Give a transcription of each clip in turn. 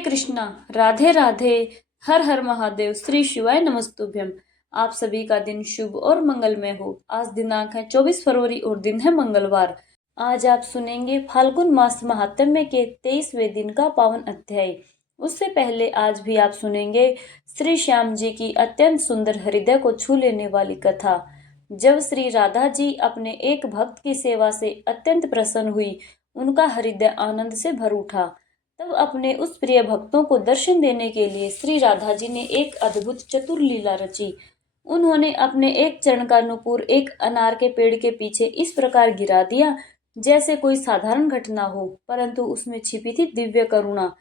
कृष्णा, राधे राधे, हर हर महादेव, श्री शिवाय नमस्तुभ्यम। आप सभी का दिन शुभ और मंगलमय हो। आज दिनांक है 24 फरवरी और दिन है मंगलवार। आज आप सुनेंगे फाल्गुन मास महात्म्य के 23वें दिन का पावन अध्याय। उससे पहले आज भी आप सुनेंगे श्री श्याम जी की अत्यंत सुंदर हृदय को छू लेने वाली कथा। जब श्री राधा जी अपने एक भक्त की सेवा से अत्यंत प्रसन्न हुई, उनका हृदय आनंद से भर उठा। तब अपने उस प्रिय भक्तों को दर्शन देने के लिए श्री राधा जी ने एक अद्भुत चतुर लीला रची। उन्होंने अपने एक चरण का नुपुर एक अनार के पेड़ के पीछे इस प्रकार गिरा दिया जैसे कोई साधारण घटना हो, परंतु उसमें छिपी थी दिव्य करुणा।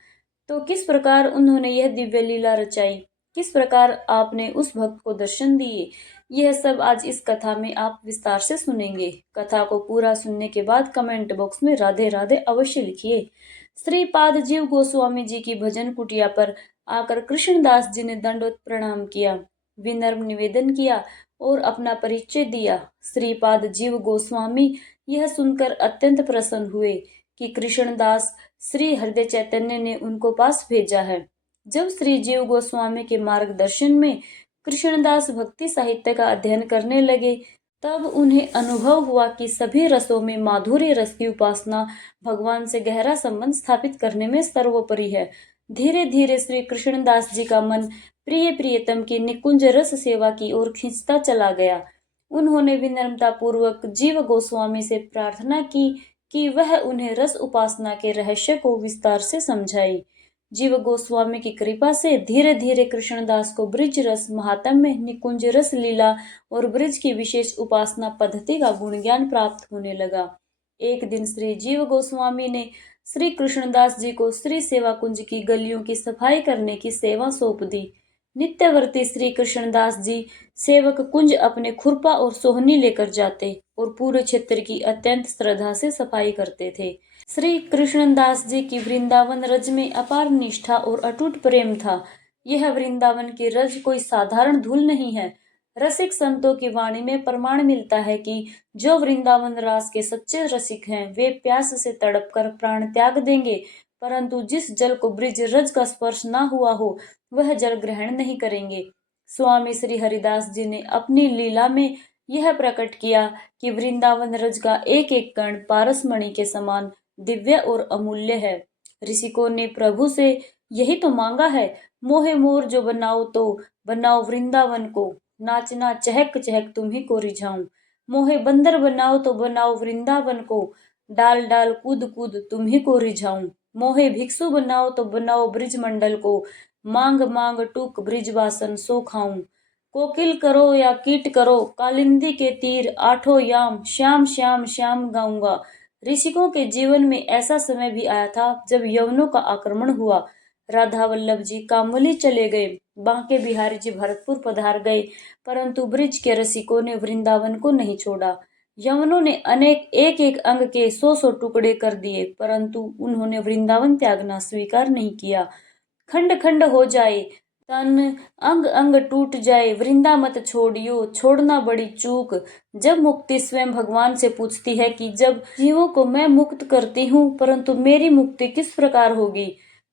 तो किस प्रकार उन्होंने यह दिव्य लीला रचाई, किस प्रकार आपने उस भक्त को दर्शन दिए, यह सब आज इस कथा में आप विस्तार से सुनेंगे। कथा को पूरा सुनने के बाद कमेंट बॉक्स में राधे राधे अवश्य लिखिए। श्रीपाद जीव गोस्वामी जी की भजन कुटिया पर आकर कृष्णदास जी ने दंडवत प्रणाम किया, विनम्र निवेदन किया और अपना परिचय दिया। श्रीपाद जीव गोस्वामी यह सुनकर अत्यंत प्रसन्न हुए कि कृष्णदास श्री हृदय चैतन्य ने उनको पास भेजा है। जब श्री जीव गोस्वामी के मार्गदर्शन में कृष्णदास भक्ति साहित्य का अध्ययन करने लगे, तब उन्हें अनुभव हुआ कि सभी रसों में माधुर्य रस की उपासना भगवान से गहरा संबंध स्थापित करने में सर्वोपरि है। धीरे धीरे श्री कृष्णदास जी का मन प्रिय प्रियतम की निकुंज रस सेवा की ओर खींचता चला गया। उन्होंने विनम्रता पूर्वक जीव गोस्वामी से प्रार्थना की कि वह उन्हें रस उपासना के रहस्य को विस्तार से समझाए। जीव गोस्वामी की कृपा से धीरे धीरे कृष्णदास को ब्रिज रस महात्म्य, निकुंज रस लीला और ब्रिज की विशेष उपासना पद्धति का गुण ज्ञान प्राप्त होने लगा। एक दिन श्री जीव गोस्वामी ने श्री कृष्णदास जी को श्री सेवा कुंज की गलियों की सफाई करने की सेवा सौंप दी। नित्यवर्ती श्री कृष्णदास जी सेवक कुंज अपने खुरपा और सोहनी लेकर जाते और पूरे क्षेत्र की अत्यंत श्रद्धा से सफाई करते थे। श्री कृष्णदास जी की वृंदावन रज में अपार निष्ठा और अटूट प्रेम था। यह वृंदावन की रज कोई साधारण धूल नहीं है। रसिक संतों की वाणी में प्रमाण मिलता है कि जो वृंदावन रास के सच्चे रसिक हैं, वे प्यास से तड़प कर प्राण त्याग देंगे, परंतु जिस जल को ब्रिज रज का स्पर्श ना हुआ हो, वह जल ग्रहण नहीं करेंगे। स्वामी श्री हरिदास जी ने अपनी लीला में यह प्रकट किया कि वृंदावन रज का एक एक कण पारसमणि के समान दिव्य और अमूल्य है। ऋषिकों ने प्रभु से यही तो मांगा है, मोहे मोर जो बनाओ तो बनाओ वृंदावन को, नाचना चहक चहक तुम्ही को रिझाऊं। मोहे बंदर बनाओ तो बनाओ वृंदावन को, डाल डाल कूद कूद तुम्ही को रिझाऊं। मोहे भिक्षु बनाओ तो बनाओ ब्रिज मंडल को, मांग मांग टूक ब्रिजवासन सो खाऊं। कोकिल करो या कीट करो, कालिंदी के तीर आठों याम, श्याम श्याम श्याम गाऊंगा। ऋषिकों के जीवन में ऐसा समय भी आया था जब यवनों का आक्रमण हुआ। राधा वल्लभ जी कामवली चले गए, बांके बिहारी जी भरतपुर पधार गए, परंतु ब्रिज के रसिकों ने वृंदावन को नहीं छोड़ा। यवनों ने अनेक एक एक अंग के 100 टुकड़े कर दिए, परंतु उन्होंने वृंदावन त्यागना स्वीकार नहीं किया। खंड खंड हो जाए तन, अंग अंग टूट जाए, वृंदा मत छोड़ियो, छोड़ना बड़ी चूक। जब मुक्ति स्वयं भगवान से पूछती है कि जब जीवों को मैं मुक्त करती हूँ, परंतु मेरी मुक्ति किस प्रकार होगी,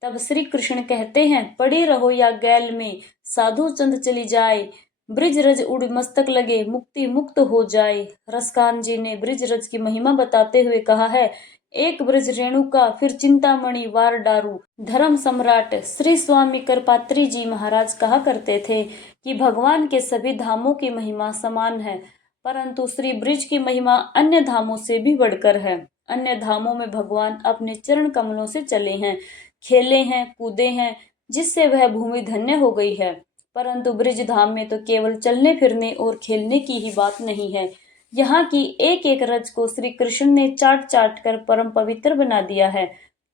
तब श्री कृष्ण कहते हैं, पड़ी रहो या गैल में, साधु चंद चली जाए, ब्रिज रज उड़ मस्तक लगे, मुक्ति मुक्त हो जाए। रसकान जी ने ब्रिज रज की महिमा बताते हुए कहा है, एक ब्रज रेणुका फिर चिंतामणि वार डारू। धर्म सम्राट श्री स्वामी करपात्री जी महाराज कहा करते थे कि भगवान के सभी धामों की महिमा समान है, परंतु श्री ब्रिज की महिमा अन्य धामों से भी बढ़कर है। अन्य धामों में भगवान अपने चरण कमलों से चले हैं, खेले हैं, कूदे हैं, जिससे वह भूमि धन्य हो गई है, परंतु ब्रिज धाम में तो केवल चलने फिरने और खेलने की ही बात नहीं है। यहाँ की एक एक रज को श्री कृष्ण ने चाट चाट कर परम पवित्र बना दिया है।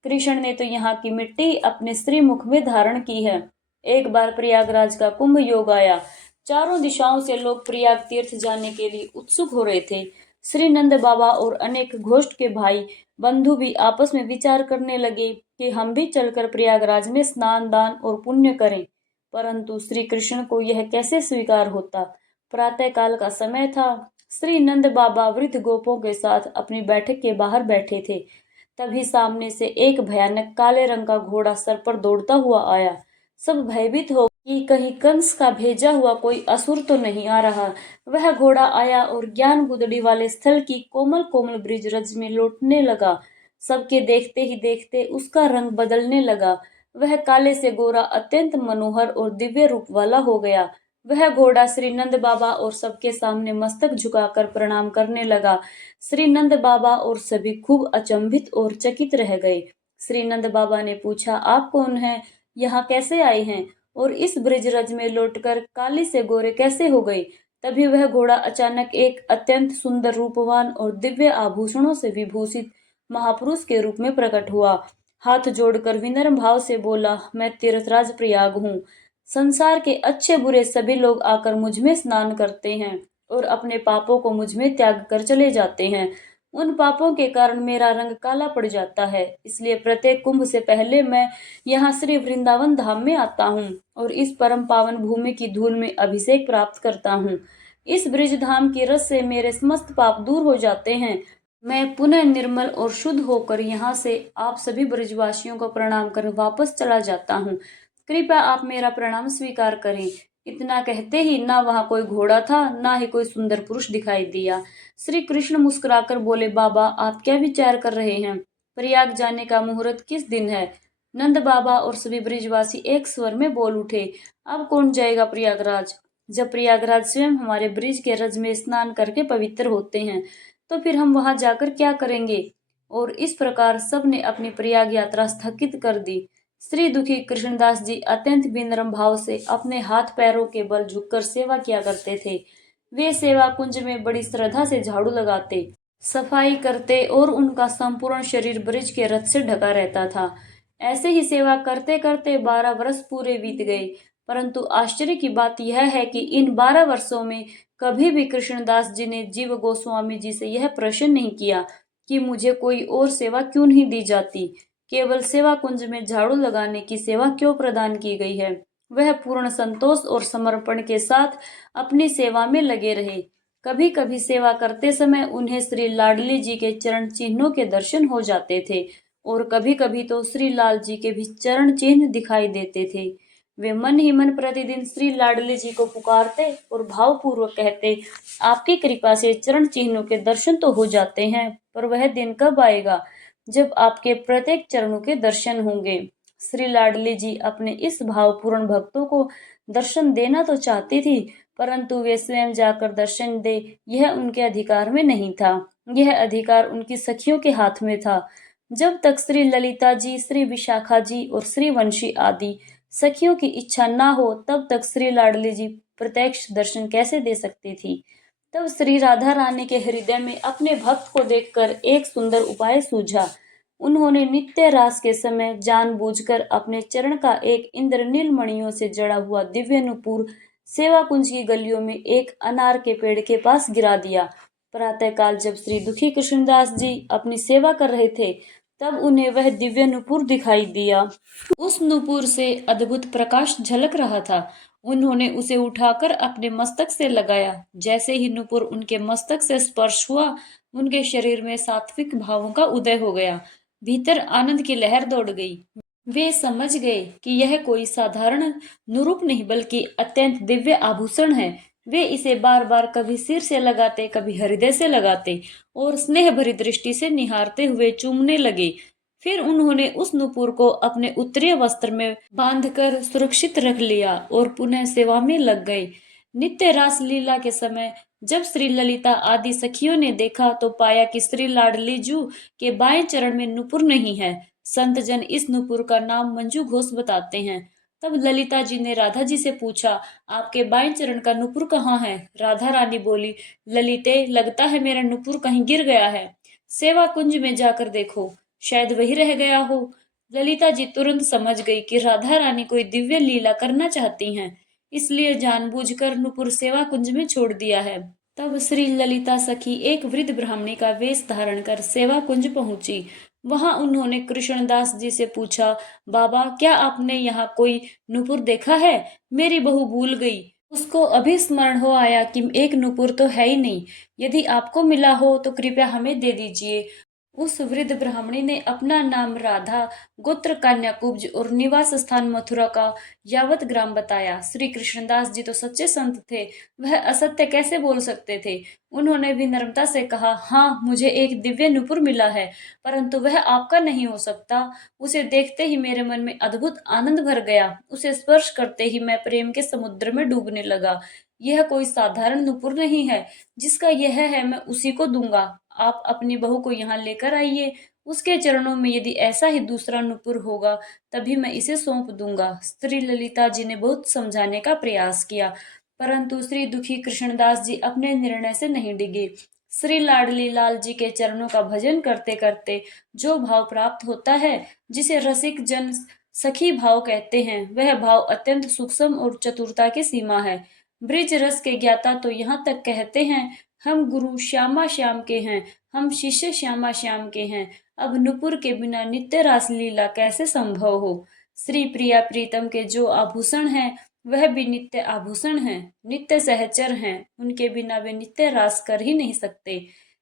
कृष्ण ने तो यहाँ की मिट्टी अपने श्री मुख में धारण की है। एक बार प्रयागराज का कुंभ योग आया। चारों दिशाओं से लोग प्रयाग तीर्थ जाने के लिए उत्सुक हो रहे थे। श्री नंद बाबा और अनेक घोष्ट के भाई बंधु भी आपस में विचार करने लगे कि हम भी चलकर प्रयागराज में स्नान दान और पुण्य करें, परंतु श्री कृष्ण को यह कैसे स्वीकार होता। प्रातः काल का समय था। श्री नंद बाबा वृद्ध गोपों के साथ अपनी बैठक के बाहर बैठे थे। तभी सामने से एक भयानक काले रंग का घोड़ा सर पर दौड़ता हुआ आया। सब भयभीत हो कि कहीं कंस का भेजा हुआ कोई असुर तो नहीं आ रहा। वह घोड़ा आया और ज्ञान गुदड़ी वाले स्थल की कोमल कोमल ब्रिज रज में लौटने लगा। सबके देखते ही देखते उसका रंग बदलने लगा। वह काले से गोरा अत्यंत मनोहर और दिव्य रूप वाला हो गया। वह घोड़ा श्री नंद बाबा और सबके सामने मस्तक झुकाकर प्रणाम करने लगा। श्री नंद बाबा और सभी खूब अचंभित और चकित रह गए। श्री नंद बाबा ने पूछा, आप कौन हैं? यहाँ कैसे आए हैं? और इस ब्रिजरज में लौटकर काली से गोरे कैसे हो गए? तभी वह घोड़ा अचानक एक अत्यंत सुंदर, रूपवान और दिव्य आभूषणों से विभूषित महापुरुष के रूप में प्रकट हुआ। हाथ जोड़कर विनम्र भाव से बोला, मैं तीर्थराज प्रयाग हूँ। संसार के अच्छे बुरे सभी लोग आकर मुझ में स्नान करते हैं और अपने पापों को मुझ में त्याग कर चले जाते हैं। उन पापों के कारण मेरा रंग काला पड़ जाता है, इसलिए प्रत्येक कुंभ से पहले मैं यहाँ श्री वृंदावन धाम में आता हूँ और इस परम पावन भूमि की धूल में अभिषेक प्राप्त करता हूँ। इस ब्रिज धाम की रस से मेरे समस्त पाप दूर हो जाते हैं। मैं पुनः निर्मल और शुद्ध होकर यहाँ से आप सभी ब्रजवासियों को प्रणाम कर वापस चला जाता हूँ। कृपया आप मेरा प्रणाम स्वीकार करें। इतना कहते ही ना वहाँ कोई घोड़ा था, ना ही कोई सुंदर पुरुष दिखाई दिया। श्री कृष्ण मुस्कुराकर बोले, बाबा आप क्या विचार कर रहे हैं? प्रयाग जाने का मुहूर्त किस दिन है? नंद बाबा और सभी ब्रिजवासी एक स्वर में बोल उठे, अब कौन जाएगा प्रयागराज? जब प्रयागराज स्वयं हमारे ब्रिज के रज में स्नान करके पवित्र होते हैं, तो फिर हम वहां जाकर क्या करेंगे? और इस प्रकार सब ने अपनी प्रयाग यात्रा स्थगित कर दी। श्री दुखी कृष्णदास जी अत्यंत विनम्र भाव से अपने हाथ पैरों के बल झुककर सेवा किया करते थे। वे सेवा कुंज में बड़ी श्रद्धा से झाड़ू लगाते, सफाई करते और उनका संपूर्ण शरीर ब्रिज के रथ से ढका रहता था। ऐसे ही सेवा करते करते 12 वर्ष पूरे बीत गए। परंतु आश्चर्य की बात यह है कि इन 12 वर्षों में कभी भी कृष्णदास जी ने जीव गोस्वामी जी से यह प्रश्न नहीं किया कि मुझे कोई और सेवा क्यों नहीं दी जाती, केवल सेवा कुंज में झाड़ू लगाने की सेवा क्यों प्रदान की गई है। वह पूर्ण संतोष और समर्पण के साथ अपनी सेवा में लगे रहे। कभी कभी सेवा करते समय उन्हें श्री लाडली जी के चरण चिन्हों के दर्शन हो जाते थे और कभी कभी तो श्री लाल जी के भी चरण चिन्ह दिखाई देते थे। वे मन ही मन प्रतिदिन श्री लाडली जी को पुकारते और भावपूर्वक कहते, आपकी कृपा से चरण चिन्हों के दर्शन तो हो जाते हैं, पर वह दिन कब आएगा जब आपके प्रत्येक चरणों के दर्शन होंगे। श्री लाडली जी अपने इस भावपूर्ण भक्तों को दर्शन देना तो चाहती थी, परंतु वे स्वयं जाकर दर्शन दे यह उनके अधिकार में नहीं था। यह अधिकार उनकी सखियों के हाथ में था। जब तक श्री ललिता जी, श्री विशाखा जी और श्री वंशी आदि सखियों की इच्छा ना हो, तब तक श्री लाडली जी प्रत्यक्ष दर्शन कैसे दे सकती थी। तब श्री राधा रानी के हृदय में अपने भक्त को देखकर एक सुंदर उपाय सूझा। उन्होंने नित्य रास के समय जानबूझकर अपने चरण का एक इंद्रनील मणियों से जड़ा हुआ दिव्य नूपुर सेवा कुंज की गलियों में एक अनार के पेड़ के पास गिरा दिया। प्रातःकाल जब श्री दुखी कृष्णदास जी अपनी सेवा कर रहे थे, तब उन्हें वह दिव्य नूपुर दिखाई दिया। उस नूपुर से अद्भुत प्रकाश झलक रहा था। उन्होंने उसे उठाकर अपने मस्तक से लगाया। जैसे ही नूपुर उनके मस्तक से स्पर्श हुआ, उनके शरीर में सात्विक भावों का उदय हो गया। भीतर आनंद की लहर दौड़ गई। वे समझ गए कि यह कोई साधारण नुरूप नहीं, बल्कि अत्यंत दिव्य आभूषण है। वे इसे बार बार कभी सिर से लगाते, कभी हृदय से लगाते और स्नेह भरी दृष्टि से निहारते हुए चूमने लगे। फिर उन्होंने उस नूपुर को अपने उत्तरीय वस्त्र में बांधकर सुरक्षित रख लिया और पुनः सेवा में लग गए। नित्य रास लीला के समय जब श्री ललिता आदि सखियों ने देखा, तो पाया कि श्री लाडली जू के बाएं चरण में नूपुर नहीं है। संत जन इस नूपुर का नाम मंजू घोष बताते हैं। तब ललिता जी ने राधा जी से पूछा, आपके बाएं चरण का नूपुर कहाँ है? राधा रानी बोली, ललिते, लगता है मेरा नूपुर कहीं गिर गया है। सेवा कुंज में जाकर देखो, शायद वही रह गया हो। ललिता जी तुरंत समझ गई कि राधा रानी कोई दिव्य लीला करना चाहती हैं, इसलिए जानबूझकर नूपुर सेवा कुंज में छोड़ दिया है। तब श्री ललिता सखी एक वृद्ध ब्राह्मणी का वेश धारण कर सेवा कुंज पहुंची। वहां उन्होंने कृष्णदास जी से पूछा, बाबा क्या आपने यहाँ कोई नूपुर देखा है? मेरी बहू भूल गई। उसको अभी स्मरण हो आया कि एक नूपुर तो है ही नहीं। यदि आपको मिला हो तो कृपया हमें दे दीजिए। उस वृद्ध ब्राह्मणी ने अपना नाम राधा, गोत्र कन्याकुब्ज और निवास स्थान मथुरा का यावत ग्राम बताया। श्री कृष्णदास जी तो सच्चे संत थे, वह असत्य कैसे बोल सकते थे। उन्होंने विनम्रता से कहा, हाँ, मुझे एक दिव्य नुपुर मिला है, परंतु वह आपका नहीं हो सकता। उसे देखते ही मेरे मन में अद्भुत आनंद भर गया, उसे स्पर्श करते ही मैं प्रेम के समुद्र में डूबने लगा। यह कोई साधारण नुपुर नहीं है, जिसका यह है मैं उसी को दूंगा। आप अपनी बहू को यहाँ लेकर आइए, उसके चरणों में यदि ऐसा ही दूसरा नुपुर होगा, तभी मैं इसे सौंप दूंगा। श्री ललिता जी ने बहुत समझाने का प्रयास किया, परंतु श्री दुखी कृष्णदास जी अपने निर्णय से नहीं डिगे। श्री लाडली लाल जी के चरणों का भजन करते करते जो भाव प्राप्त होता है, जिसे रसिक जन सखी भाव कहते हैं, वह भाव अत्यंत सूक्ष्म और चतुरता की सीमा है। ब्रिज रस के ज्ञाता तो यहाँ तक कहते हैं, हम गुरु श्यामा श्याम के हैं, हम शिष्य श्यामा श्याम के हैं। अब नुपुर के बिना नित्य रासलीला कैसे संभव हो। श्री प्रिया प्रीतम के जो आभूषण हैं, वह भी नित्य आभूषण हैं, नित्य सहचर हैं, उनके बिना वे नित्य रास कर ही नहीं सकते।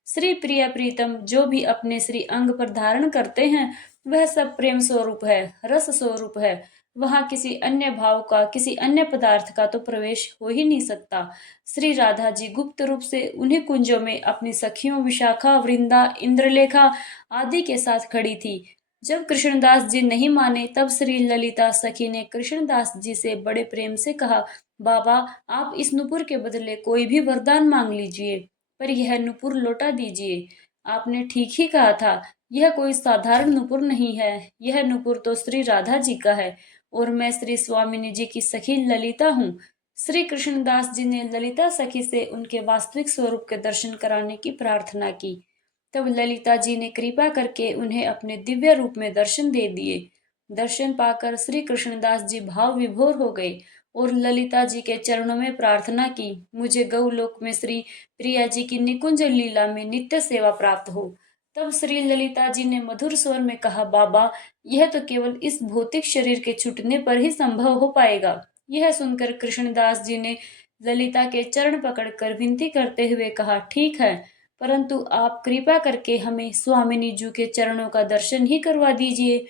श्री प्रिया प्रीतम जो भी अपने श्री अंग पर धारण करते हैं, वह सब प्रेम स्वरूप है, रस स्वरूप है। वहां किसी अन्य भाव का, किसी अन्य पदार्थ का तो प्रवेश हो ही नहीं सकता। श्री राधा जी गुप्त रूप से उन्हीं कुंजों में अपनी सखियों विशाखा, वृंदा, इंद्रलेखा आदि के साथ खड़ी थी। जब कृष्णदास जी नहीं माने, तब श्री ललिता सखी ने कृष्णदास जी से बड़े प्रेम से कहा, बाबा, आप इस नुपुर के बदले कोई भी वरदान मांग लीजिए, पर यह नुपुर लौटा दीजिए। आपने ठीक ही कहा था, यह कोई साधारण नुपुर नहीं है, यह नुपुर तो श्री राधा जी का है, और मैं श्री स्वामिनी जी की सखी ललिता हूँ। श्री कृष्णदास जी ने ललिता सखी से उनके वास्तविक स्वरूप के दर्शन कराने की प्रार्थना की। तब ललिता जी ने कृपा करके उन्हें अपने दिव्य रूप में दर्शन दे दिए। दर्शन पाकर श्री कृष्णदास जी भाव विभोर हो गए और ललिता जी के चरणों में प्रार्थना की, मुझे गौलोक में श्री प्रिया जी की निकुंज लीला में नित्य सेवा प्राप्त हो। तब श्री ललिता जी ने मधुर स्वर में कहा, बाबा, यह तो केवल इस भौतिक शरीर के छूटने पर ही संभव हो पाएगा। यह सुनकर कृष्णदास जी ने ललिता के चरण पकड़कर विनती करते हुए कहा, ठीक है, परंतु आप कृपा करके हमें स्वामिनी जी के चरणों का दर्शन ही करवा दीजिए।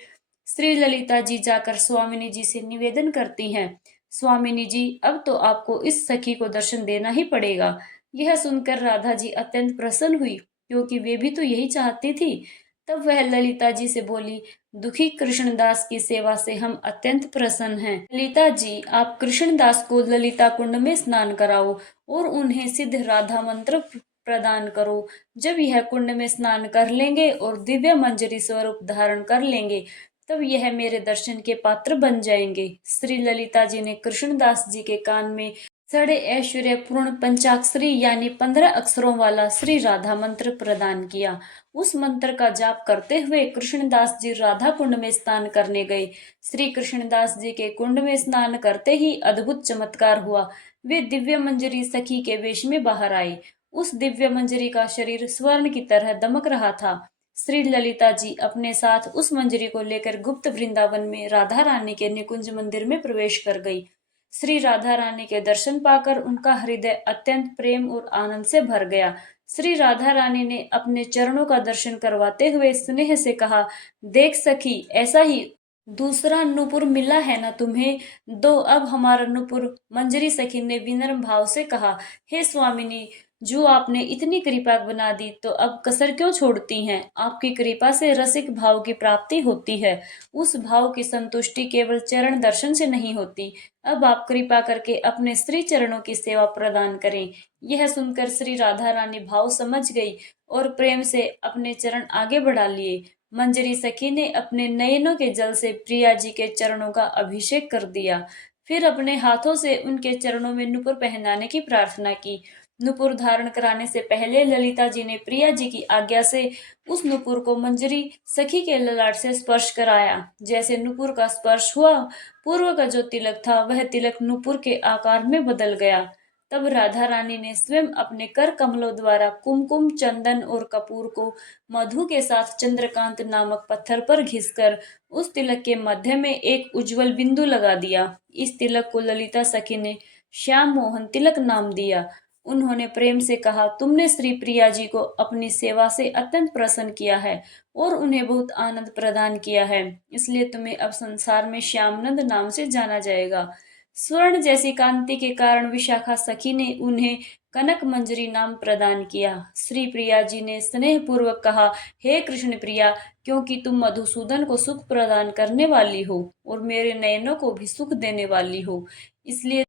श्री ललिता जी जाकर स्वामिनी जी से निवेदन करती हैं, स्वामिनी जी, अब तो आपको इस सखी को दर्शन देना ही पड़ेगा। यह सुनकर राधा जी अत्यंत प्रसन्न हुई, क्योंकि वे भी तो यही चाहती थी। तब वह ललिता जी से बोली, दुखी कृष्णदास की सेवा से हम अत्यंत प्रसन्न हैं। ललिता जी, आप कृष्णदास को ललिता कुंड में स्नान कराओ और उन्हें सिद्ध राधा मंत्र प्रदान करो। जब यह कुंड में स्नान कर लेंगे और दिव्य मंजरी स्वरूप धारण कर लेंगे, तब यह मेरे दर्शन के पात्र बन जाएंगे। श्री ललिता जी ने कृष्णदास जी के कान में सड़े ऐश्वर्य पूर्ण पंचाक्षरी यानी 15 अक्षरों वाला श्री राधा मंत्र प्रदान किया। उस मंत्र का जाप करते हुए कृष्णदास जी राधा कुंड में स्नान करने गए। श्री कृष्णदास जी के कुंड में स्नान करते ही अद्भुत चमत्कार हुआ। वे दिव्य मंजरी सखी के वेश में बाहर आए। उस दिव्य मंजरी का शरीर स्वर्ण की तरह दमक रहा था। श्री ललिता जी अपने साथ उस मंजरी को लेकर गुप्त वृंदावन में राधा रानी के निकुंज मंदिर में प्रवेश कर गई। श्री राधा रानी के दर्शन पाकर उनका हृदय अत्यंत प्रेम और आनंद से भर गया। श्री राधा रानी ने अपने चरणों का दर्शन करवाते हुए स्नेह से कहा, देख सखी, ऐसा ही दूसरा नुपुर मिला है ना तुम्हें? दो अब हमारा नुपुर। मंजरी सखी ने विनम्र भाव से कहा, हे स्वामिनी, जो आपने इतनी कृपा बना दी, तो अब कसर क्यों छोड़ती हैं? आपकी कृपा से रसिक भाव की प्राप्ति होती है। उस भाव की संतुष्टि केवल चरण दर्शन से नहीं होती। अब आप कृपा करके अपने श्री चरणों की सेवा प्रदान करें। यह सुनकर श्री राधा रानी भाव समझ गई और प्रेम से अपने चरण आगे बढ़ा लिए। मंजरी सखी ने अपने नयनों के जल से प्रिया जी के चरणों का अभिषेक कर दिया। फिर अपने हाथों से उनके चरणों में नुपुर पहनाने की प्रार्थना की। नुपुर धारण कराने से पहले ललिता जी ने प्रिया जी की आज्ञा से उस नुपुर को मंजरी सखी के ललाट से स्पर्श कराया। जैसे नुपुर का स्पर्श हुआ, पूर्व का जो तिलक था, वह तिलक नुपुर के आकार में बदल गया। तब राधा रानी ने स्वयं अपने कर कमलों द्वारा कुमकुम, चंदन और कपूर को मधु के साथ चंद्रकांत नामक पत्थर पर घिसकर उस तिलक के मध्य में एक उज्जवल बिंदु लगा दिया। इस तिलक को ललिता सखी ने श्याम मोहन तिलक नाम दिया। उन्होंने प्रेम से कहा, तुमने श्री प्रिया जी को अपनी सेवा से अत्यंत प्रसन्न किया है और उन्हें बहुत आनंद प्रदान किया है, इसलिए तुम्हें अब संसार में श्यामनंद नाम से जाना जाएगा। स्वर्ण जैसी कांति के कारण विशाखा सखी ने उन्हें कनक मंजरी नाम प्रदान किया। श्री प्रिया जी ने स्नेह पूर्वक कहा, हे कृष्ण प्रिया, क्योंकि तुम मधुसूदन को सुख प्रदान करने वाली हो और मेरे नयनों को भी सुख देने वाली हो, इसलिए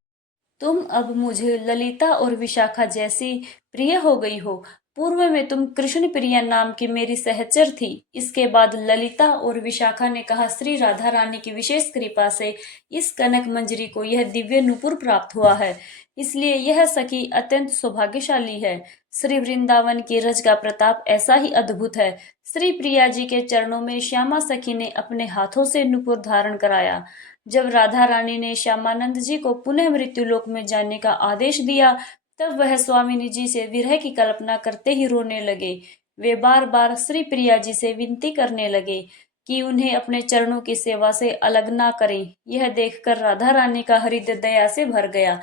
तुम अब मुझे ललिता और विशाखा जैसी प्रिय हो गई हो। पूर्व में तुम कृष्ण प्रिया नाम की मेरी सहचर थी। इसके बाद ललिता और विशाखा ने कहा, श्री राधा रानी की विशेष कृपा से इस कनक मंजरी को यह दिव्य नूपुर प्राप्त हुआ है, इसलिए यह सखी अत्यंत सौभाग्यशाली है। श्री वृंदावन की रज का प्रताप ऐसा ही अद्भुत है। श्री प्रिया जी के चरणों में श्यामा सखी ने अपने हाथों से नूपुर धारण कराया। जब राधा रानी ने श्यामानंद जी को पुनः मृत्युलोक में जाने का आदेश दिया, तब वह स्वामिनी जी से विरह की कल्पना करते ही रोने लगे। वे बार बार श्री प्रिया जी से विनती करने लगे कि उन्हें अपने चरणों की सेवा से अलग ना करें। यह देखकर राधा रानी का हृदय दया से भर गया।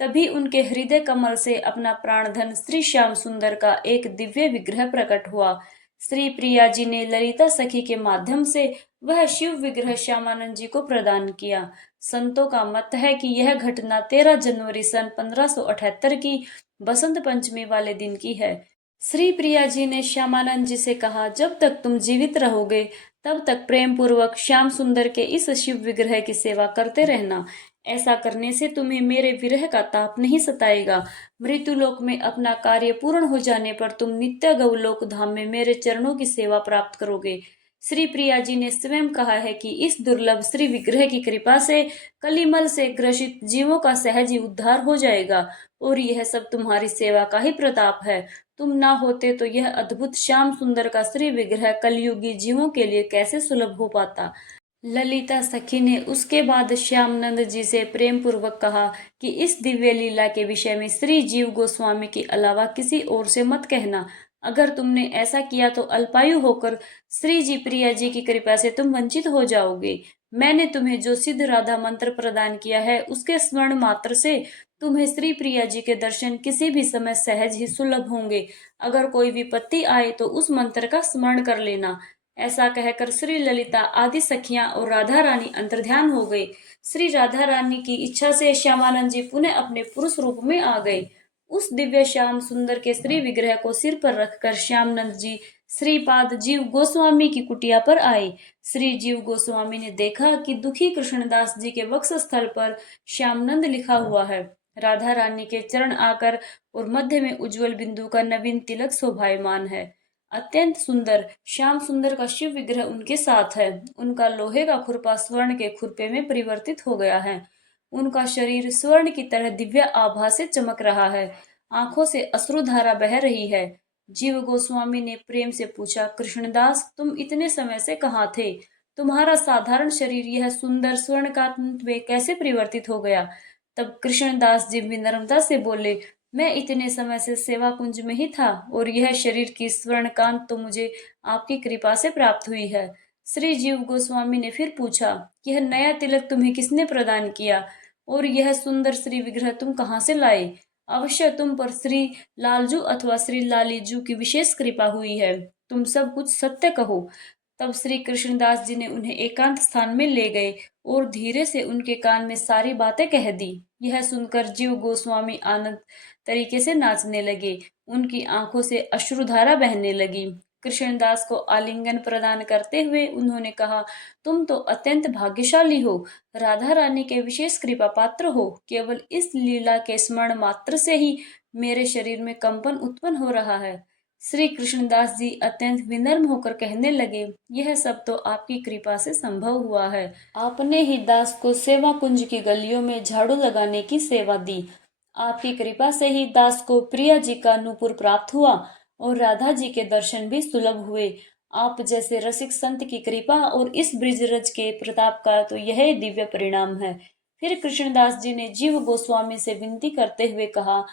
तभी उनके हृदय कमल से अपना प्राणधन श्री श्याम सुंदर का एक दिव्य विग्रह प्रकट हुआ। श्री प्रिया जी ने ललिता सखी के माध्यम से वह शिव विग्रह श्यामानंद जी को प्रदान किया। संतों का मत है कि यह घटना 13 जनवरी सन 1578 की बसंत पंचमी वाले दिन की है। श्री प्रिया जी ने श्यामानंद जी से कहा, जब तक तुम जीवित रहोगे तब तक प्रेम पूर्वक श्याम सुंदर के इस शिव विग्रह की सेवा करते रहना। ऐसा करने से तुम्हें मेरे विरह का ताप नहीं सताएगा। मृत्युलोक में अपना कार्य पूर्ण हो जाने पर तुम नित्य गौलोक धाम में मेरे चरणों की सेवा प्राप्त करोगे। श्री प्रिया जी ने स्वयं कहा है कि इस दुर्लभ श्री विग्रह की कृपा से कलिमल से ग्रसित जीवों का सहज ही उद्धार हो जाएगा और यह सब तुम्हारी सेवा का ही प्रताप है। तुम ना होते तो यह अद्भुत श्याम सुंदर का श्री विग्रह कलयुगी जीवों के लिए कैसे सुलभ हो पाता। ललिता सखी ने उसके बाद श्यामनंद जी से प्रेम पूर्वक कहा कि इस दिव्य लीला के विषय में श्री जीव गोस्वामी के अलावा किसी और से मत कहना। अगर तुमने ऐसा किया तो अल्पायु होकर श्री जी प्रिया जी की कृपा से तुम वंचित हो जाओगे। मैंने तुम्हें जो सिद्ध राधा मंत्र प्रदान किया है, उसके स्मरण मात्र से तुम्हें श्री प्रिया जी के दर्शन किसी भी समय सहज ही सुलभ होंगे। अगर कोई विपत्ति आए तो उस मंत्र का स्मरण कर लेना। ऐसा कहकर श्री ललिता आदि सखियां और राधा रानी अंतर्ध्यान हो गए। श्री राधा रानी की इच्छा से श्यामानंद जी पुनः अपने पुरुष रूप में आ गए। उस दिव्य श्याम सुंदर के श्री विग्रह को सिर पर रखकर श्यामनंद जी श्रीपाद जीव गोस्वामी की कुटिया पर आए। श्री जीव गोस्वामी ने देखा कि दुखी कृष्णदास जी के वक्ष स्थल पर श्यामनंद लिखा हुआ है। राधा रानी के चरण आकर और मध्य में उज्जवल बिंदु का नवीन तिलक शोभायमान है। अत्यंत सुंदर श्याम सुंदर का शिव विग्रह उनके साथ है। उनका लोहे का खुरपा स्वर्ण के खुरपे में परिवर्तित हो गया है। उनका शरीर स्वर्ण की तरह दिव्य आभा से चमक रहा है। आंखों से अश्रुधारा बह रही है। जीव गोस्वामी ने प्रेम से पूछा, कृष्णदास, तुम इतने समय से कहाँ थे? तुम्हारा साधारण शरीर यह सुंदर स्वर्ण कांत में कैसे परिवर्तित हो गया? तब कृष्णदास जी विनम्रता से बोले, मैं इतने समय से सेवा कुंज में ही था और यह शरीर की स्वर्ण कांत तो मुझे आपकी कृपा से प्राप्त हुई है। श्री जीव गोस्वामी ने फिर पूछा, यह नया तिलक तुम्हें किसने प्रदान किया और यह सुंदर श्री विग्रह तुम कहाँ से लाए? अवश्य तुम पर श्री लालजू अथवा श्री लालीजू की विशेष कृपा हुई है। तुम सब कुछ सत्य कहो। तब श्री कृष्णदास जी ने उन्हें एकांत स्थान में ले गए और धीरे से उनके कान में सारी बातें कह दी। यह सुनकर जीव गोस्वामी आनंद तरीके से नाचने लगे। उनकी आंखों से अश्रुधारा बहने लगी। कृष्णदास को आलिंगन प्रदान करते हुए उन्होंने कहा, तुम तो अत्यंत भाग्यशाली हो। राधा रानी के विशेष कृपा पात्र हो। केवल इस लीला के स्मरण मात्र से ही मेरे शरीर में कंपन उत्पन्न हो रहा है। श्री कृष्णदास जी अत्यंत विनम्र होकर कहने लगे, यह सब तो आपकी कृपा से संभव हुआ है। आपने ही दास को सेवा कुंज की गलियों में झाड़ू लगाने की सेवा दी। आपकी कृपा से ही दास को प्रिया जी का नूपुर प्राप्त हुआ और राधा जी के दर्शन भी सुलभ हुए। आप जैसे रसिक संत की कृपा और इस ब्रिजरज के प्रताप का तो यह दिव्य परिणाम है। फिर कृष्णदास जी ने जीव गोस्वामी से विनती करते हुए कहा,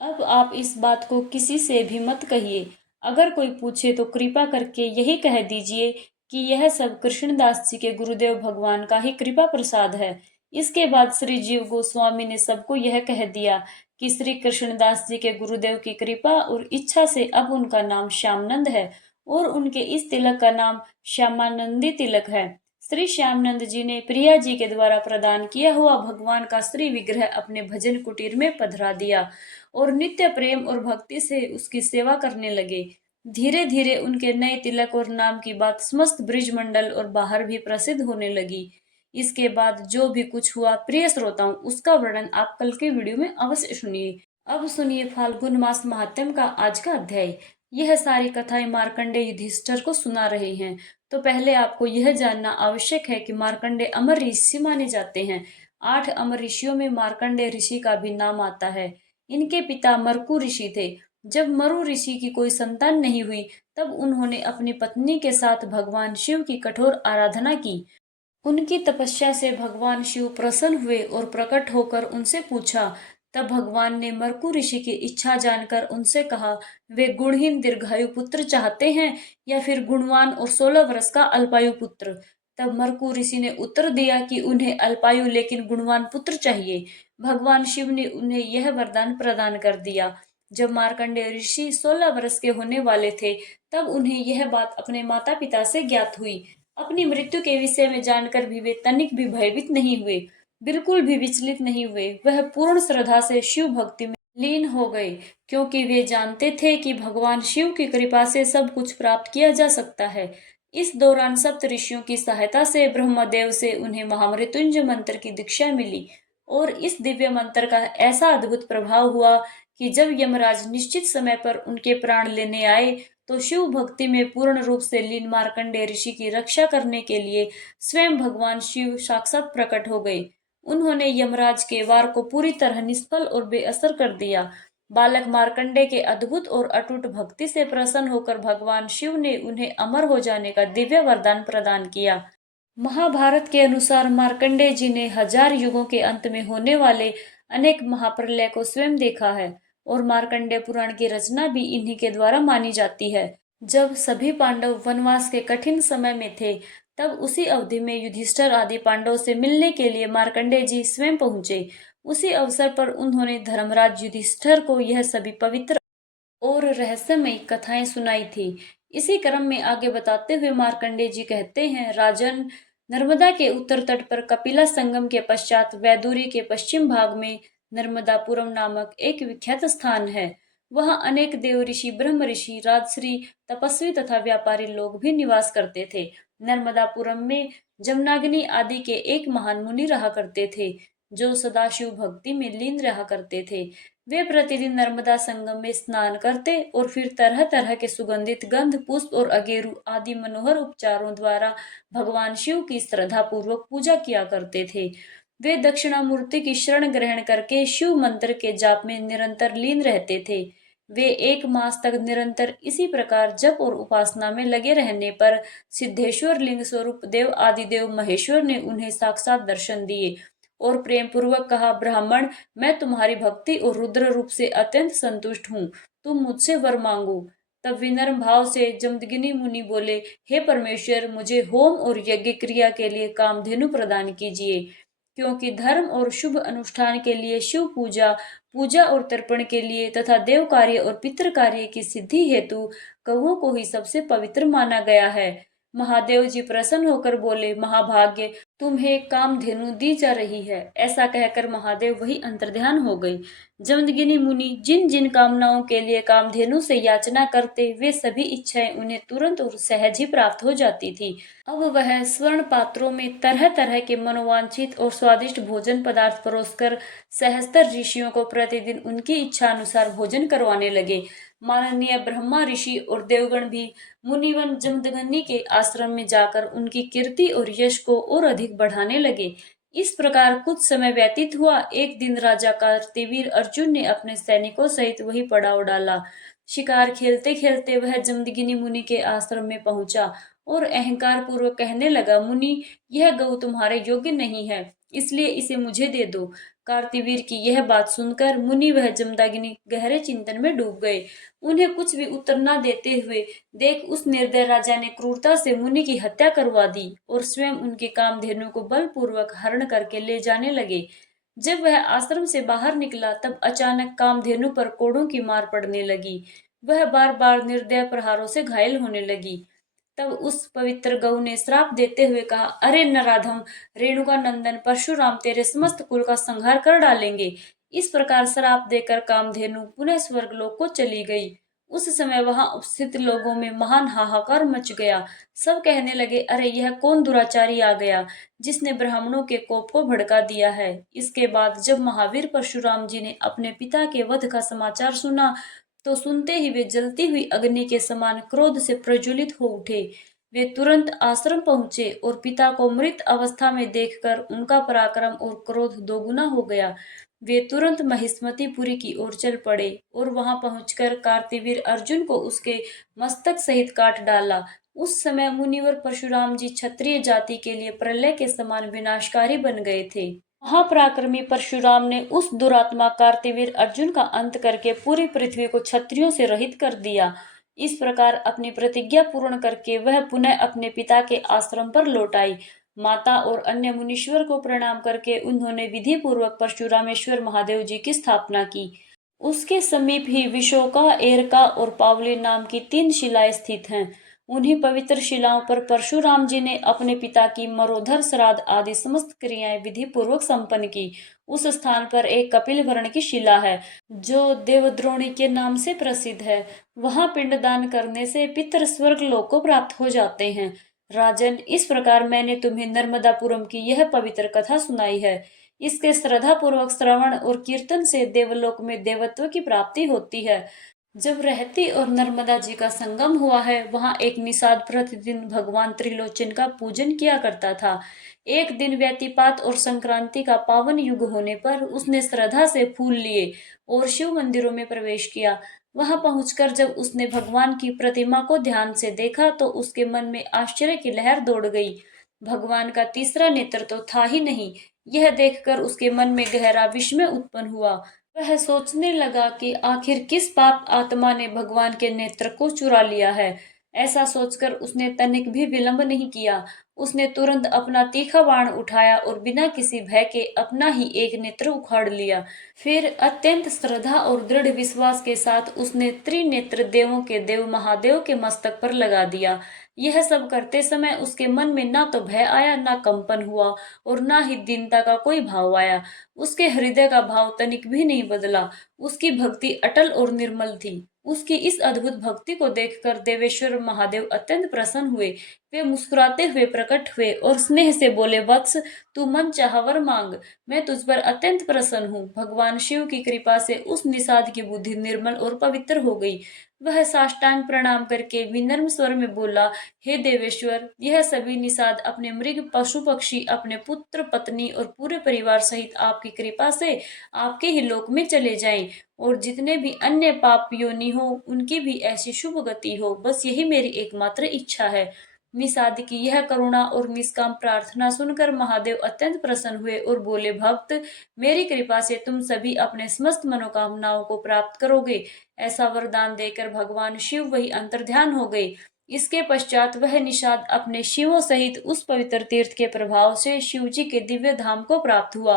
अब आप इस बात को किसी से भी मत कहिए। अगर कोई पूछे तो कृपा करके यही कह दीजिए कि यह सब कृष्णदास जी के गुरुदेव भगवान का ही कृपा प्रसाद है। इसके बाद श्री जीव गोस्वामी ने सबको यह कह दिया कि श्री कृष्णदास जी के गुरुदेव की कृपा और इच्छा से अब उनका नाम श्यामनंद है और उनके इस तिलक का नाम श्यामानंदी तिलक है। श्री श्यामनंद जी ने प्रिया जी के द्वारा प्रदान किया हुआ भगवान का श्री विग्रह अपने भजन कुटीर में पधरा दिया और नित्य प्रेम और भक्ति से उसकी सेवा करने लगे। धीरे धीरे उनके नए तिलक और नाम की बात समस्त ब्रिजमंडल और बाहर भी प्रसिद्ध होने लगी। इसके बाद जो भी कुछ हुआ प्रिय श्रोताओं, उसका वर्णन आप कल के वीडियो में अवश्य सुनिए। अब सुनिए फाल्गुन मास महात्म्य का आज का अध्याय। यह सारी कथाएं मार्कंडे युधिष्ठिर को सुना रहे हैं। तो पहले आपको यह जानना आवश्यक है कि मार्कंडे अमर ऋषि माने जाते हैं। 8 अमर ऋषियों में मार्कंडे ऋषि का भी नाम आता है। इनके पिता मरकु ऋषि थे। जब मरु ऋषि की कोई संतान नहीं हुई, तब उन्होंने अपनी पत्नी के साथ भगवान शिव की कठोर आराधना की। उनकी तपस्या से भगवान शिव प्रसन्न हुए और प्रकट होकर उनसे पूछा। तब भगवान ने मरकु ऋषि की इच्छा जानकर उनसे कहा, वे गुणहीन दीर्घायु पुत्र चाहते हैं या फिर गुणवान और 16 वर्ष का अल्पायु पुत्र। तब मरकु ऋषि ने उत्तर दिया कि उन्हें अल्पायु लेकिन गुणवान पुत्र चाहिए। भगवान शिव ने उन्हें यह वरदान प्रदान कर दिया। जब मार्कंडेय ऋषि 16 वर्ष के होने वाले थे, तब उन्हें यह बात अपने माता पिता से ज्ञात हुई। अपनी मृत्यु के विषय में जानकर भी वे तनिक भी भयभीत नहीं हुए, बिल्कुल भी विचलित नहीं हुए। वह पूर्ण श्रद्धा से शिव भक्ति में लीन हो गए, क्योंकि वे जानते थे कि भगवान शिव की कृपा से सब कुछ प्राप्त किया जा सकता है। इस दौरान सप्त ऋषियों की सहायता से ब्रह्मदेव से उन्हें महामृत्युंजय मंत्र की दीक्षा मिली और इस दिव्य मंत्र का ऐसा अद्भुत प्रभाव हुआ कि जब यमराज निश्चित समय पर उनके प्राण लेने आए, तो शिव भक्ति में पूर्ण रूप से लीन मार्कंडेय ऋषि की रक्षा करने के लिए स्वयं भगवान शिव साक्षात प्रकट हो गए। उन्होंने यमराज के वार को पूरी तरह निष्फल और बेअसर कर दिया। बालक मार्कंडेय के अद्भुत और अटूट भक्ति से प्रसन्न होकर भगवान शिव ने उन्हें अमर हो जाने का दिव्य वरदान प्रदान किया। महाभारत के अनुसार मार्कंडेय जी ने 1000 युगों के अंत में होने वाले अनेक महाप्रलय को स्वयं देखा है और मार्कंडेय पुराण की रचना भी इन्हीं के द्वारा मानी जाती है। जब सभी पांडव वनवास के कठिन समय में थे, तब उसी अवधि में युधिष्ठिर आदि पांडव से मिलने के लिए मार्कंडेय जी स्वयं पहुंचे। उसी अवसर पर उन्होंने धर्मराज युधिष्ठिर को यह सभी पवित्र और रहस्यमयी कथाएं सुनाई थी। इसी क्रम में आगे बताते हुए मार्कंडेय जी कहते हैं, राजन, नर्मदा के उत्तर तट पर कपिला संगम के पश्चात वैदुरी के पश्चिम भाग में नर्मदापुरम नामक एक विख्यात स्थान है। वहां अनेक देव ऋषि, ब्रह्म ऋषि, राजश्री, तपस्वी तथा व्यापारी लोग भी निवास करते थे। नर्मदापुरम में जमनाग्नि आदि के एक महान मुनि रहा करते थे, जो सदाशिव भक्ति में लीन रहा करते थे। वे प्रतिदिन नर्मदा संगम में स्नान करते और फिर तरह तरह के सुगंधित गंध, पुष्प और अगेरू आदि मनोहर उपचारों द्वारा भगवान शिव की श्रद्धा पूर्वक पूजा किया करते थे। वे दक्षिणामूर्ति की शरण ग्रहण करके शिव मंत्र के जाप में निरंतर लीन रहते थे। वे 1 मास तक निरंतर इसी प्रकार जप और उपासना में लगे रहने पर सिद्धेश्वर लिंग स्वरूप देव आदिदेव महेश्वर ने उन्हें साक्षात दर्शन दिए और प्रेम पूर्वक कहा, ब्राह्मण, मैं तुम्हारी भक्ति और रुद्र रूप से अत्यंत संतुष्ट हूँ, तुम मुझसे वर मांगो। तब विनम्र भाव से जमदग्नि मुनि बोले, हे परमेश्वर, मुझे होम और यज्ञ क्रिया के लिए कामधेनु प्रदान कीजिए, क्योंकि धर्म और शुभ अनुष्ठान के लिए शिव पूजा, पूजा और तर्पण के लिए तथा देव कार्य और पितृ कार्य की सिद्धि हेतु कौओं को ही सबसे पवित्र माना गया है। महादेव जी प्रसन्न होकर बोले, महाभाग्य, तुम्हें कामधेनु दी जा रही है। ऐसा कहकर महादेव वही अंतर्ध्यान हो गए। जमदग्नि मुनि जिन जिन कामनाओं के लिए कामधेनु से याचना करते, वे सभी इच्छाएं उन्हें तुरंत और सहज ही प्राप्त हो जाती थी। अब वह स्वर्ण पात्रों में तरह तरह के मनोवांछित और स्वादिष्ट भोजन पदार्थ परोसकर सहस्त्र ऋषियों को प्रतिदिन उनकी इच्छा अनुसार भोजन करवाने लगे। माननीय ब्रह्मा ऋषि और देवगण भी मुनिवन जमदग्नि के आश्रम में जाकर उनकी कीर्ति और यश को और अधिक बढ़ाने लगे। इस प्रकार कुछ समय व्यतीत हुआ। एक दिन राजा कार्तिवीर अर्जुन ने अपने सैनिकों सहित वही पड़ाव डाला। शिकार खेलते खेलते वह जमदग्नि मुनि के आश्रम में पहुंचा और अहंकार पूर्वक कहने लगा, मुनि, यह गऊ तुम्हारे योग्य नहीं है, इसलिए इसे मुझे दे दो। कार्तिवीर की यह बात सुनकर मुनि वह जमदग्नि गहरे चिंतन में डूब गए। उन्हें कुछ भी उत्तर न देते हुए देख उस निर्दय राजा ने क्रूरता से मुनि की हत्या करवा दी और स्वयं उनके कामधेनु को बलपूर्वक हरण करके ले जाने लगे। जब वह आश्रम से बाहर निकला तब अचानक कामधेनु पर कोड़ों की मार पड़ने लगी। वह बार बार निर्दय प्रहारों से घायल होने लगी। तब उस पवित्र गऊ ने श्राप देते हुए कहा, अरे नराधम, रेणुका नंदन परशुराम तेरे समस्त कुल का संहार कर डालेंगे। इस प्रकार श्राप देकर कामधेनु पुनः स्वर्गलोक को चली गई। उस समय वहां उपस्थित लोगों में महान हाहाकार मच गया। सब कहने लगे, अरे यह कौन दुराचारी आ गया जिसने ब्राह्मणों के कोप को भड़का दिया है। इसके बाद जब महावीर परशुराम जी ने अपने पिता के वध का समाचार सुना तो सुनते ही वे जलती हुई अग्नि के समान क्रोध से प्रज्वलित हो उठे। वे तुरंत आश्रम पहुंचे और पिता को मृत अवस्था में देखकर उनका पराक्रम और क्रोध दोगुना हो गया। वे तुरंत महिष्मतिपुरी की ओर चल पड़े और वहां पहुंचकर कार्तिवीर अर्जुन को उसके मस्तक सहित काट डाला। उस समय मुनिवर परशुराम जी क्षत्रिय जाति के लिए प्रलय के समान विनाशकारी बन गए थे। महापराक्रमी परशुराम ने उस दुरात्मा कार्तिवीर अर्जुन का अंत करके पूरी पृथ्वी को क्षत्रियों से रहित कर दिया। इस प्रकार अपनी प्रतिज्ञा पूर्ण करके वह पुनः अपने पिता के आश्रम पर लौट आई। माता और अन्य मुनीश्वर को प्रणाम करके उन्होंने विधि पूर्वक परशुरामेश्वर महादेव जी की स्थापना की। उसके समीप ही विशोका, एरका और पावली नाम की 3 शिलाएं स्थित हैं। उन्हीं पवित्र शिलाओं पर परशुराम जी ने अपने पिता की मरोधर, श्राद्ध आदि समस्त क्रियाएं विधि पूर्वक संपन्न की। उस स्थान पर एक कपिल वर्ण की शिला है जो देवद्रोणी के नाम से प्रसिद्ध है। वहां पिंडदान करने से पितर स्वर्ग लोक को प्राप्त हो जाते हैं। राजन, इस प्रकार मैंने तुम्हें नर्मदापुरम की यह पवित्र कथा सुनाई है। इसके श्रद्धा पूर्वक श्रवण और कीर्तन से देवलोक में देवत्व की प्राप्ति होती है। जब रहती और नर्मदा जी का संगम हुआ है, वहां एक निषाद प्रतिदिन भगवान त्रिलोचन का पूजन किया करता था। एक दिन व्यतिपात और संक्रांति का पावन युग होने पर उसने श्रद्धा से फूल लिए और शिव मंदिरों में प्रवेश किया। वहां पहुंचकर जब उसने भगवान की प्रतिमा को ध्यान से देखा तो उसके मन में आश्चर्य की लहर दौड़ गई। भगवान का तीसरा नेत्र तो था ही नहीं। यह देखकर उसके मन में गहरा विस्मय उत्पन्न हुआ। वह सोचने लगा कि आखिर किस पाप आत्मा ने भगवान के नेत्र को चुरा लिया है। ऐसा सोचकर उसने तनिक भी विलंब नहीं किया। उसने तुरंत अपना तीखा बाण उठाया और बिना किसी भय के अपना ही एक नेत्र उखाड़ लिया। फिर अत्यंत श्रद्धा और दृढ़ विश्वास के साथ उसने त्रिनेत्र देवों के देव महादेव के मस्तक पर लगा दिया। यह सब करते समय उसके मन में ना तो भय आया, ना कंपन हुआ और ना ही दीनता का कोई भाव आया। उसके हृदय का भाव तनिक भी नहीं बदला। उसकी भक्ति अटल और निर्मल थी। उसकी इस अद्भुत भक्ति को देखकर देवेश्वर महादेव अत्यंत प्रसन्न हुए। वे मुस्कुराते हुए प्रकट हुए और स्नेह से बोले, वत्स, तू मन चाहा वर मांग, मैं तुझ पर अत्यंत प्रसन्न हूँ। भगवान शिव की कृपा से उस निषाद की बुद्धि निर्मल और पवित्र हो गई। वह साष्टांग प्रणाम करके विनम्र स्वर में बोला, हे देवेश्वर, यह सभी निषाद अपने मृग, पशु, पक्षी, अपने पुत्र, पत्नी और पूरे परिवार सहित आपकी कृपा से आपके ही लोक में चले जाएं और जितने भी अन्य पाप योनि हो उनकी भी ऐसी शुभ गति हो। बस यही मेरी एकमात्र इच्छा है। निषाद की यह करुणा और निष्काम प्रार्थना सुनकर महादेव अत्यंत प्रसन्न हुए और बोले, भक्त, मेरी कृपा से तुम सभी अपने समस्त मनोकामनाओं को प्राप्त करोगे। ऐसा वरदान देकर भगवान शिव वही अंतर्ध्यान हो गए। इसके पश्चात वह निषाद अपने शिवों सहित उस पवित्र तीर्थ के प्रभाव से शिव जी के दिव्य धाम को प्राप्त हुआ।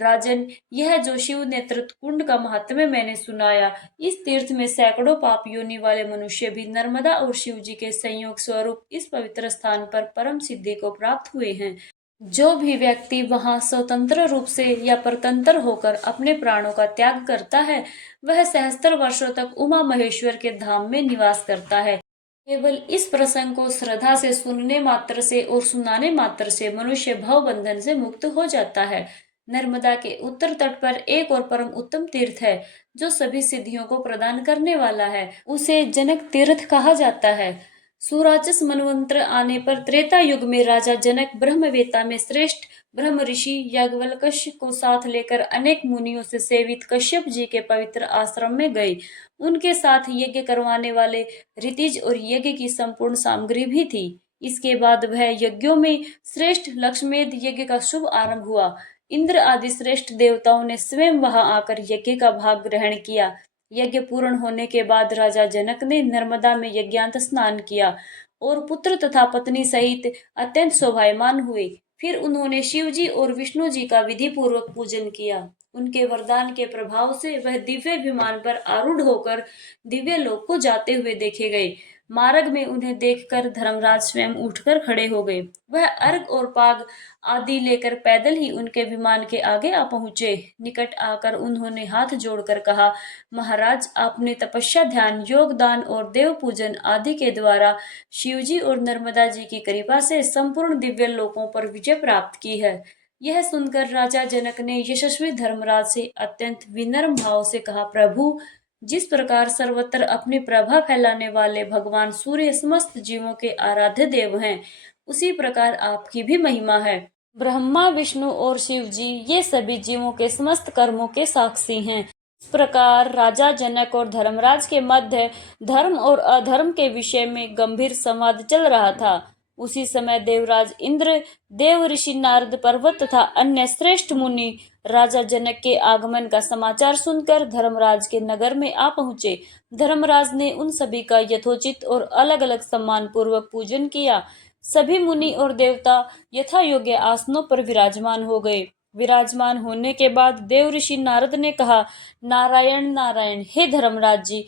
राजन, यह जो शिव नेत्र कुंड का महात्म्य मैंने सुनाया, इस तीर्थ में सैकड़ों पाप योनि वाले मनुष्य भी नर्मदा और शिव जी के संयोग स्वरूप इस पवित्र स्थान पर परम सिद्धि को प्राप्त हुए हैं। जो भी व्यक्ति वहां स्वतंत्र रूप से या परतंत्र होकर अपने प्राणों का त्याग करता है, वह सहस्त्र वर्षों तक उमा महेश्वर के धाम में निवास करता है। केवल इस प्रसंग को श्रद्धा से सुनने मात्र से और सुनाने मात्र से मनुष्य भव बंधन से मुक्त हो जाता है। नर्मदा के उत्तर तट पर एक और परम उत्तम तीर्थ है जो सभी सिद्धियों को प्रदान करने वाला है। उसे जनक तीर्थ कहा जाता है। सुराचस मनवंतर आने पर त्रेता युग में राजा जनक ब्रह्मवेता में श्रेष्ठ ब्रह्म ऋषि याज्ञवल्क्य को साथ लेकर अनेक मुनियों से सेवित कश्यप जी के पवित्र आश्रम में गए। उनके साथ यज्ञ करवाने वाले ऋतिज और यज्ञ की संपूर्ण सामग्री भी थी। इसके बाद वह यज्ञों में श्रेष्ठ लक्ष्मेध यज्ञ का शुभ आरंभ हुआ। इंद्र आदि श्रेष्ठ देवताओं ने स्वयं वहां आकर यज्ञ का भाग ग्रहण किया। यज्ञ पूर्ण होने के बाद राजा जनक ने नर्मदा में यज्ञांत स्नान किया और पुत्र तथा पत्नी सहित अत्यंत शोभायमान हुए। फिर उन्होंने शिव जी और विष्णु जी का विधि पूर्वक पूजन किया। उनके वरदान के प्रभाव से वह दिव्य विमान पर आरूढ़ होकर दिव्य लोक को जाते हुए देखे गए। मार्ग में उन्हें देखकर धर्मराज स्वयं उठकर खड़े हो गए। वह अर्घ और पाग आदि लेकर पैदल ही उनके विमान के आगे आ पहुंचे। निकट आकर उन्होंने हाथ जोड़कर कहा, महाराज, आपने तपस्या, ध्यान, योग, दान और देव पूजन आदि के द्वारा शिवजी और नर्मदा जी की कृपा से संपूर्ण दिव्य लोकों पर विजय प्राप्त की है। यह सुनकर राजा जनक ने यशस्वी धर्मराज से अत्यंत विनम्र भाव से कहा, प्रभु, जिस प्रकार सर्वत्र अपनी प्रभा फैलाने वाले भगवान सूर्य समस्त जीवों के आराध्य देव हैं, उसी प्रकार आपकी भी महिमा है। ब्रह्मा, विष्णु और शिव जी ये सभी जीवों के समस्त कर्मों के साक्षी हैं। इस प्रकार राजा जनक और धर्मराज के मध्य धर्म और अधर्म के विषय में गंभीर संवाद चल रहा था। उसी समय देवराज इंद्र, देव ऋषि नारद, पर्वत तथा अन्य श्रेष्ठ मुनि राजा जनक के आगमन का समाचार सुनकर धर्मराज के नगर में आ पहुंचे। धर्मराज ने उन सभी का यथोचित और अलग अलग सम्मान पूर्वक पूजन किया। सभी मुनि और देवता यथा योग्य आसनों पर विराजमान हो गए। विराजमान होने के बाद देव ऋषि नारद ने कहा, नारायण नारायण, हे धर्मराज जी,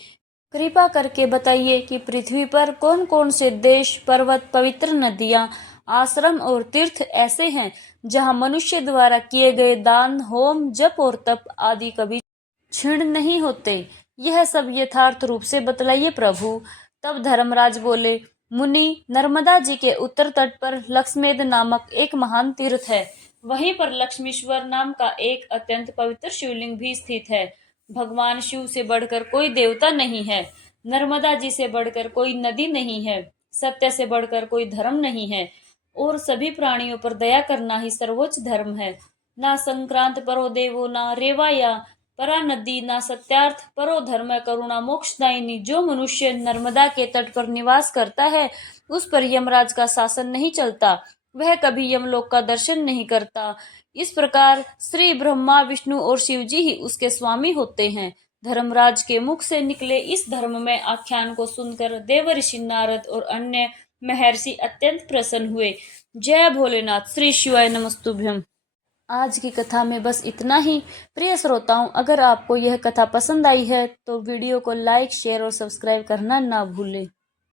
कृपा करके बताइए कि पृथ्वी पर कौन कौन से देश, पर्वत, पवित्र नदियां, आश्रम और तीर्थ ऐसे हैं जहां मनुष्य द्वारा किए गए दान, होम, जप और तप आदि कभी क्षीण नहीं होते। यह सब यथार्थ रूप से बतलाइए प्रभु। तब धर्मराज बोले, मुनि, नर्मदा जी के उत्तर तट पर लक्ष्मेध नामक एक महान तीर्थ है। वहीं पर लक्ष्मीश्वर नाम का एक अत्यंत पवित्र शिवलिंग भी स्थित है। भगवान शिव से बढ़कर कोई देवता नहीं है। नर्मदा जी से बढ़कर कोई नदी नहीं है। सत्य से बढ़कर कोई धर्म नहीं है। और सभी प्राणियों पर दया करना ही सर्वोच्च धर्म है। ना संक्रांत परो देवो, ना रेवा या परा नदी, ना सत्यार्थ परो धर्म करुणा मोक्षदायिनी। जो मनुष्य नर्मदा के तट पर निवास करता है, उस पर यमराज का शासन नहीं चलता। वह कभी यमलोक का दर्शन नहीं करता। इस प्रकार श्री ब्रह्मा, विष्णु और शिव जी ही उसके स्वामी होते हैं। धर्मराज के मुख से निकले इस धर्ममय आख्यान को सुनकर देवर्षि नारद और अन्य महर्षि अत्यंत प्रसन्न हुए। जय भोलेनाथ। श्री शिवाय नमस्तुभ्यम। आज की कथा में बस इतना ही। प्रिय श्रोताओं, अगर आपको यह कथा पसंद आई है तो वीडियो को लाइक, शेयर और सब्सक्राइब करना ना भूलें।